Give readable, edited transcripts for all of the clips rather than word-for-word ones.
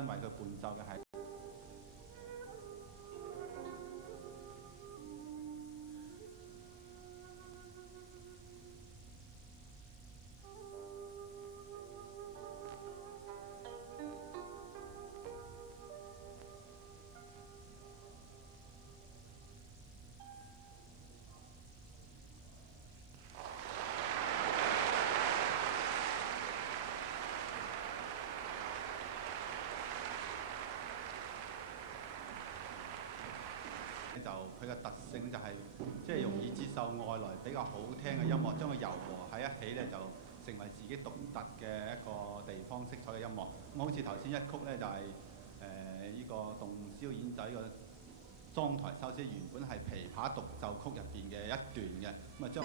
身為佢伴奏嘅係。就佢嘅特性就係即係容易接受外來比較好聽嘅音樂，將佢糅和喺一起咧，就成為自己獨特嘅一個地方色彩嘅音樂。咁好似頭先一曲咧就係呢個洞簫演奏呢個裝台修飾，原本係琵琶獨奏曲入邊嘅一段嘅，咁啊將。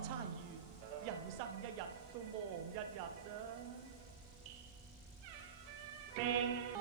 差緣，人生一日都忙一日啊！